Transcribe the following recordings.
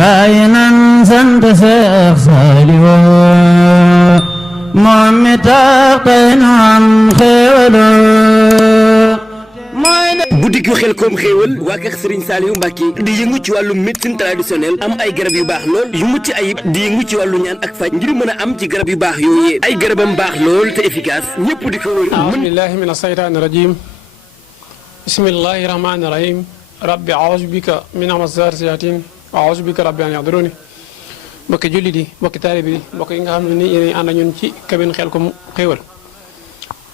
gaayinan sant Seex Saaliw moom mi tax tey nu am xéewalu boutique yu Xelcom xéewal waa kër Serigne Saliou Mbacké di yëngu ci wàllu médecine traditionnelle am ay garab yu baax lool yu mucc ayib di yëngu ci wàllu ñaan ak faj ngir mën a am ci garab yu baax yooyee ay garabam baax lool te efficace ñëpp di ko wër. a'uuzu billahi mina shaytaani rajiim bismillahi rahmaani rahim rabbi a'uuzu bika min hamazaati shayaatiin wa a'uuzu bika rabbi an yahduruuni mbokki jullit yi mbokki taalibe yi mbokk yi nga xam ne ni yéen ànd ñun ci cabine Xelcom xéewal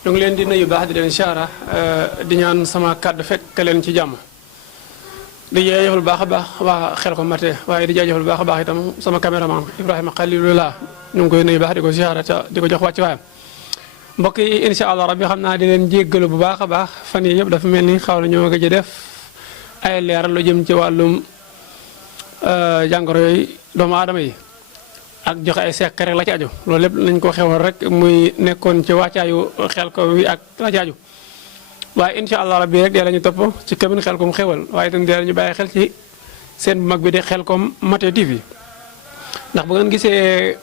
ñu ngi leen di nuyu baax di leen siyaara di ñaan sama kàddu fekk leen ci jàmm di jaajëfal baax a baax waa Xelcom mate waaye di jaajëfal baax a baax itam sama caméraman Ibrahima Khalilullah ñu ngi koy nuyu baax di ko siyaara di ko jox wàcc waayam mbokk yi incha allah rabbi xam naa di leen jéggalu bu baax a baax fan yi yëpp dafa mel ni xaw na ñoo ko ci def ay leeral lu jëm ci wàllum jàngoro yooyu doomu aadama yi ak joxe ay secret la ci aju loolu lépp nañ ko xewal rek muy nekkoon ci wàccaayu Xelcom wi ak la ci aju waaye incha allah rabbi rek dee la ñu topp ci cabine Xelcom xewal waaye itam dee la ñu bàyyi xel ci seen bu mag bi di Xelcom Mate TV ndax bu ngeen gisee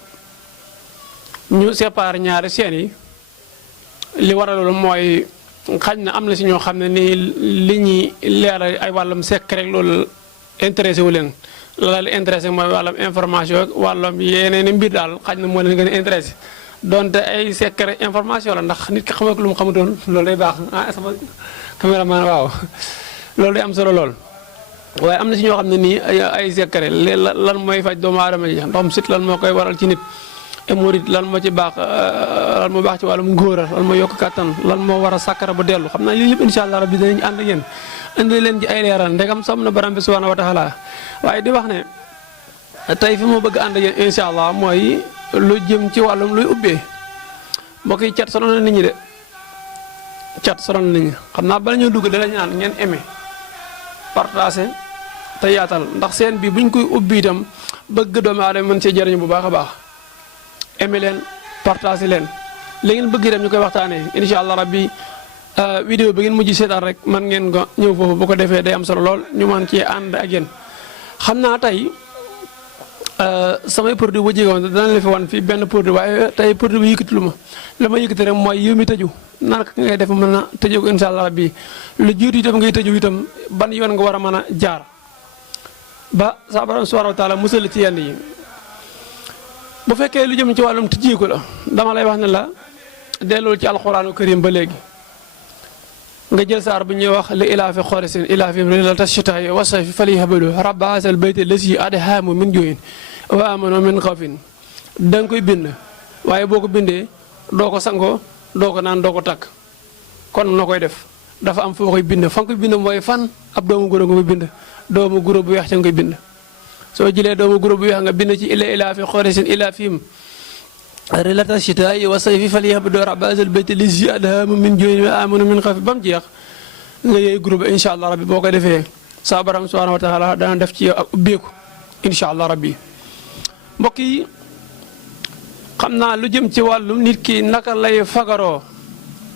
ñu séparé ñaari seen yi li waral loolu mooy xañ na am na si ñoo xam ne nii li ñuy leeral ay wàllum secret loolu intéressé wu leen la leen intéressé mooy wàllum information ak wàllum yeneen i mbir daal xaj na moo leen gën a intéressé donte ay secret information la ndax nit ki xamal ko lu mu xamutoon loolu day baax ah sama caméraman waaw loolu day am solo lool. waaye am na si ñoo xam ne nii ay secret lan mooy faj doomu aadama ji ndoxam sit lan moo koy waral ci nit hémorroïde lan moo ci baax lan moo baax ci wàllum ngóora lan moo yokk kattan lan moo war a sàkkara bu dellu xam naa yooyu yëpp incha allah rabbi danañ ànd ak yéen indi leen ci ay leeral ndegam sam na borom bi subhanahu wa taala waaye di wax ne tey fi ma bëgg ànd ak yéen incha allah mooy lu jëm ci wàllum luy ubbee mbokk yi cat sonal na nit ñi de cat sonal na nit ñi xam naa bala ñoo dugg dala ñaan ngeen aimé partagé te yaatal ndax seen bi buñ koy ubbi itam bëgg doomu aadama mën see jëriñu bu baax a baax aimé leen partagé leen li ngeen bëgg itam ñu koy waxtaanee incha allah rabbi vidéo bi ngeen mujj seetaan rek man ngeen ko ñëw foofu bu ko defee day am solo lool ñu mën cee ànd ak yéen xam naa tey samay produit bu jegoon dana la fi wan fii benn produit waaye tey produit bi yëkkati lu ma la ma yëkkati rek mooy yow mi tëju naka ngay def mën a tëjee ko incha allah rabbi lu jiitu itam ngay tëju itam ban yoon nga war a mën a jaar ba sa borom subhanahu wa taala musal ci yenn yi bu fekkee lu jëm ci wàllum tëjeeku la dama lay wax ne la delloo ci alxuraanu karim ba léegi nga jël saar bu ñuy wax li ilaafi Quraysin ilaafihim rihlata shitaa'i wa sayfi falya'budu rabba haazal bayti llazii at'amahum min juu'in wa aamanahum min xawfin da nga koy bind waaye boo ko bindee doo ko sangoo doo ko naan doo ko takk kon noo koy def dafa am foo koy bind fa nga koy bind mooy fan ab doomu guro nga koy bind doomu guro bu weex ca nga koy bind soo jëlee doomu guro bu weex nga bind ci li ilaafi Quraysin ilaafihim rihlata shitaa'i wa sayfi falya'budu rabba haazal bayti llazii at'amahum min juu'in wa aamanahum min xawfin ba mu jeex nga yooyu groupe incha allah rabbi boo ko defee saa borom subhanahu wa taala dana def ci ak ubbeeku incha allah rabbi mbokk yi xam naa lu jëm ci wàllum nit ki naka lay fagaroo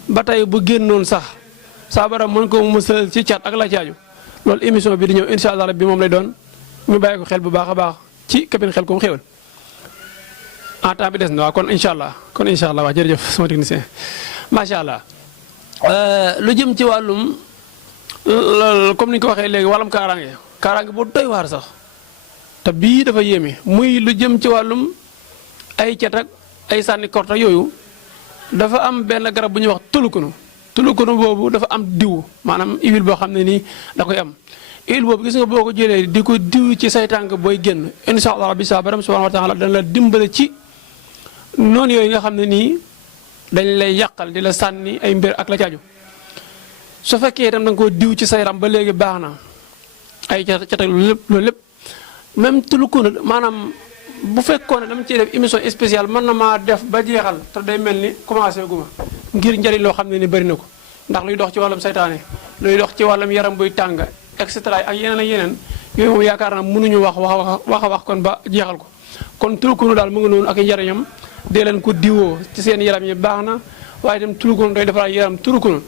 ba tey bu génnoon sax saa borom mën ko musal ci cat ak la caaju loolu émission bi di ñëw incha allah rabbi moom lay doon ñu bàyyi ko xel bu baax a baax ci cabine Xelcom xéwal ah temps bi des na waaw kon incha allah waa jërëjëf sama technicien macha allah lu jëm ci wàllum comme ni ñu ko waxee léegi wàllum kaaraange boo doy waar sax te bii dafa yéeme muy lu jëm ci wàllum ay cat ak ay sànni korte yooyu dafa am benn garab bu ñuy wax tulukunu boobu dafa am diw maanaam huile boo xam ne nii da koy am huile boobu gis nga boo ko jëlee di ko diw ci say tànk booy génn incha allah rabbi saa borom subhanahu wa taala dana la dimbale ci noonu yooyu nga xam ne nii dañ lay yàqal di la sànni ay mbir ak la caaju su fekkee itam da nga koo diw ci sa yaram ba léegi baax na ay cat ak loolu lépp même tulukunu maanaam bu fekkoon ne dama ciy def émission spéciale mën na maa def ba jeexal te day mel ni commencé guma ngir njëriñ loo xam ne ni bëri na ko ndax luy dox ci wàllum saytaane luy dox ci wàllum yaram buy tàng et cetera ak yeneen yooyu moom yaakaar naa mënuñu wax kon ba jeexal ko kon tulukunu daal mu ngi noonu ak njëriñam dee leen ko diwoo ci seen yaram yi baax na waaye itam tulukunu day defaraat yaram tulukunu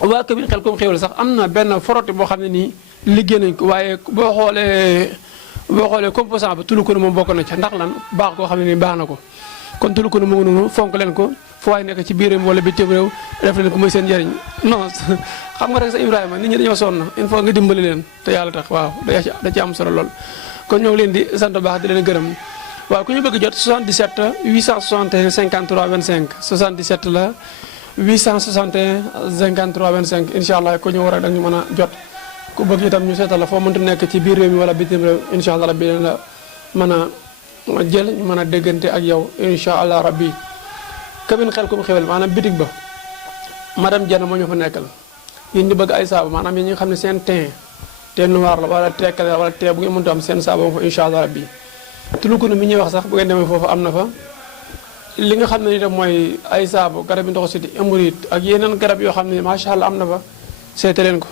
waa cabine Xelcom xéwal sax am na benn forote boo xam ne nii liggéey nañ ko waaye boo xoolee boo xoolee composant bi tulukunu moom bokk na ca ndax lan baax koo xam ne nii baax na ko kon tulukunu mu ngi noonu fonk leen ko fu waay nekk ci biiram wala bitim réew def leen ko muy seen njëriñ non xam nga rek sa Ibrahima nit ñi dañoo sonn il faut nga dimbali leen te yàlla tax waaw da ci am solo lool kon ñoo ngi leen di sant baax di leen gërëm waaw ku ñu bëgg jot 77 861 53 25 77 la 861 53 25 incha allah ku ñu war a da ñu mën a jot ku bëgg itam ñu seetal la foo mënta nekk ci biir réew mi wala bitim réew incha allah rabbi la mën a jël ñu mën a déggante ak yow incha allah rabbi cabine Khelcom xéwal maanaam bitig ba madame Dieng moo ñu fa nekkal yéen ñu bëgg ay saabu maanaam yéen ñi nga xam ne seen teint noir la wala teint clair wala teint bu ngeen mënta am seen saabu fa incha allah rabbi tulukunu mi ñuy wax sax bu ngeen demee foofu am na fa li nga xam ne itam mooy ay saabu garab yi ndoxu siti hémorroïde ak yeneen garab yoo xam ne macha allah am na fa seete leen ko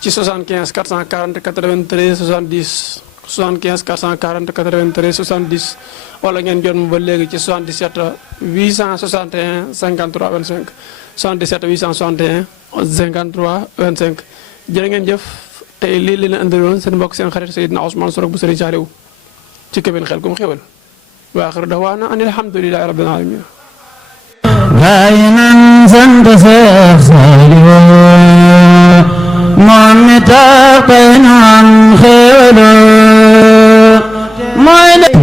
ci 75 440 93 70 75 440 93 70 wala ngeen jot mu ba léegi ci 77 861 53 25 77 861 53 25 jërë ngeen jëf tey lii leen andiloon seen mbokk seen xarit Seydina Ousmane Sorokh bu Serigne Saliou ci cabine Khelcom xéwal wa axiru da'waana an alhamdulillahi rabbil alamin Bàyyi sant Seex Saaliw moom mi tax tey ñu am xéewal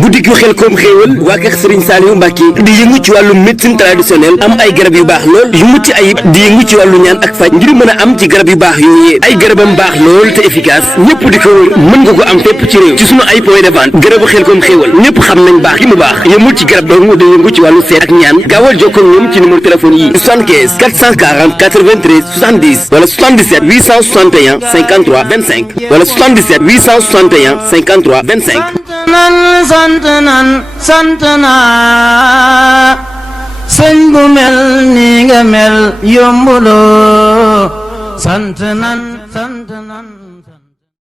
guddi gu Khelcom xéewal waa kër Serigne Saliou Mbacké di yëngu ci wàllu médecine traditionnelle am ay garab yu baax lool yu mucc ayib di yëngu ci wàllu ñaan ak faj ngir mën a am ci garab yu baax yooyee ay garabam baax lool te efficace ñëpp di ko wër mën nga ko am fépp ci réew ci sunu ay point de vente garabu Khelcom xéewal ñëpp xam nañ baax gi mu baax yëmul ci garab dong da yëngu ci wàllu seet ak ñaan gaawal jokkoo ak ñoom ci numéro téléphone yi 75 440 93 70 wala 77 861 53 25 wala 77 861 53 25 sant naa sëñ bu mel ni nga mel yombuloo sant nan